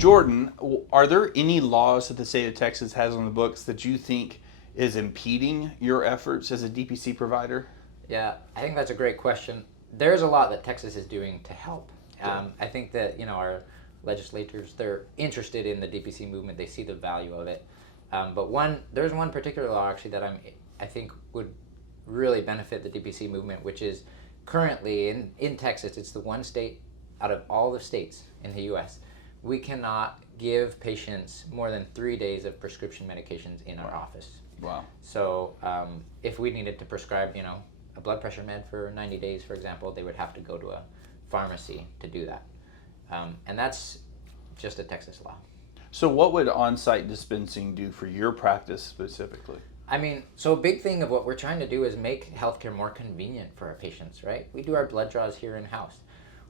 Jordan, are there any laws that the state of Texas has on the books that you think is impeding your efforts as a DPC provider? Yeah, I think that's a great question. There's a lot that Texas is doing to help. I think that our legislators, they're interested in the DPC movement. They see the value of it. But there's one particular law actually that I think would really benefit the DPC movement, which is currently in Texas. It's the one state out of all the states in the U.S. we cannot give patients more than 3 days of prescription medications in our office. Wow. So if we needed to prescribe, a blood pressure med for 90 days, for example, they would have to go to a pharmacy to do that. And that's just a Texas law. So what would on-site dispensing do for your practice specifically? I mean, so a big thing of what we're trying to do is make healthcare more convenient for our patients, right? We do our blood draws here in-house.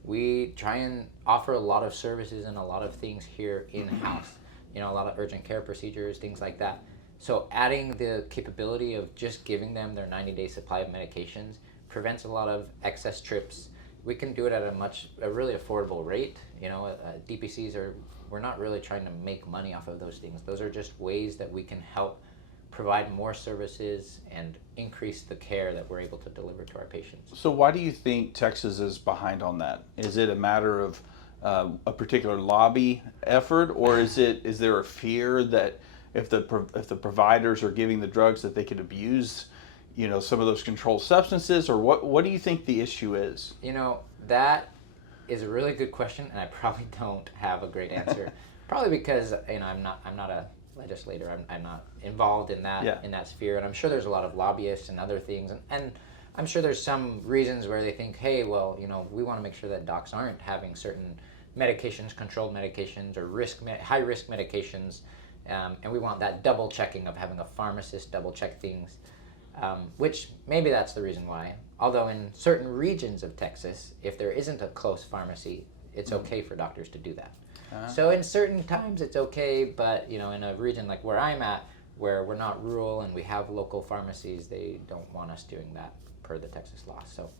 We try and offer a lot of services and a lot of things here in-house. A lot of urgent care procedures, things like that. So adding the capability of just giving them their 90-day supply of medications prevents a lot of excess trips. We can do it at a really affordable rate. We're not really trying to make money off of those things. Those are just ways that we can help provide more services and increase the care that we're able to deliver to our patients. So why do you think Texas is behind on that? Is it a matter of a particular lobby effort, or is there a fear that if the providers are giving the drugs that they could abuse, some of those controlled substances, or what do you think the issue is? That is a really good question, and I probably don't have a great answer. Probably because I'm not a legislator. I'm not involved in that in that sphere, and I'm sure there's a lot of lobbyists and other things, and I'm sure there's some reasons where they think, hey, well, we want to make sure that docs aren't having certain medications, controlled medications, or high risk medications, and we want that double checking of having a pharmacist double check things, which maybe that's the reason why. Although in certain regions of Texas, if there isn't a close pharmacy, it's okay for doctors to do that. So in certain times it's okay, but in a region like where I'm at, where we're not rural and we have local pharmacies, they don't want us doing that per the Texas law. So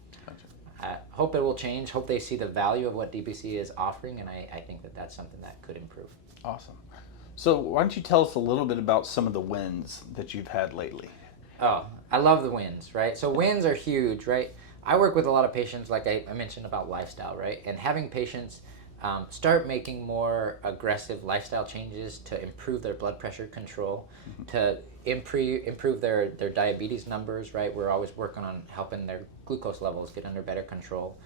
I hope it will change. Hope they see the value of what DPC is offering, and I think that that's something that could improve. Awesome. So why don't you tell us a little bit about some of the wins that you've had lately? Oh, I love the wins, right? So wins are huge, right? I work with a lot of patients, like I mentioned about lifestyle, right? And having patients start making more aggressive lifestyle changes to improve their blood pressure control, to improve their diabetes numbers, right? We're always working on helping their glucose levels get under better control.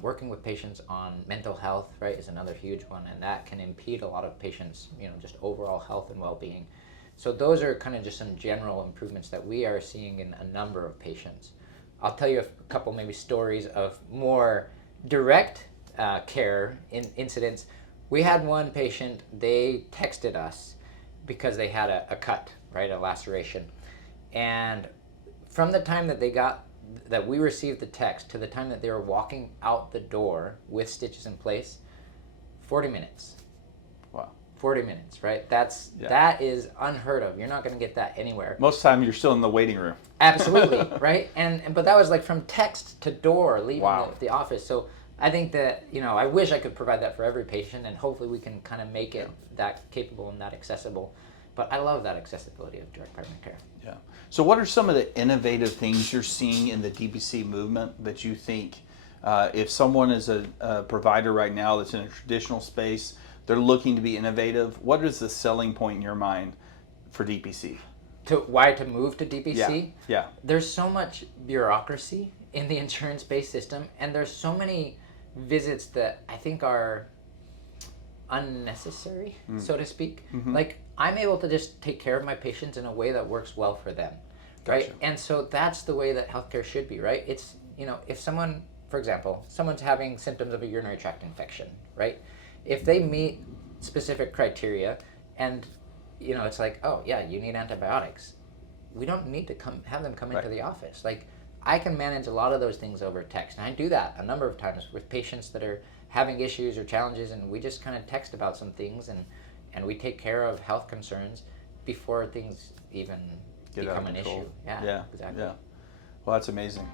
Working with patients on mental health, right, is another huge one, and that can impede a lot of patients, just overall health and well-being. So those are kind of just some general improvements that we are seeing in a number of patients. I'll tell you a couple maybe stories of more direct care incidents. We had one patient, they texted us because they had a cut, right, a laceration. And from the time that we received the text to the time that they were walking out the door with stitches in place, 40 minutes. Wow. 40 minutes, right? That is unheard of. You're not going to get that anywhere. Most of the time you're still in the waiting room. Absolutely, right? But that was like from text to door, leaving the office. So I think that, I wish I could provide that for every patient, and hopefully we can kind of make it that capable and that accessible. But I love that accessibility of direct primary care. Yeah. So what are some of the innovative things you're seeing in the DPC movement that you think if someone is a provider right now that's in a traditional space, they're looking to be innovative, what is the selling point in your mind for DPC? Why to move to DPC? Yeah. There's so much bureaucracy in the insurance-based system, and there's so many visits that I think are unnecessary, so to speak. Like, I'm able to just take care of my patients in a way that works well for them, right? Gotcha. And so that's the way that healthcare should be, right? It's, if someone, for example, someone's having symptoms of a urinary tract infection, right? If they meet specific criteria and, it's like, oh, yeah, you need antibiotics, we don't need to have them come into the office. Like, I can manage a lot of those things over text, and I do that a number of times with patients that are having issues or challenges, and we just kind of text about some things, and we take care of health concerns before things even become an issue. Yeah, exactly. Yeah. Well, that's amazing.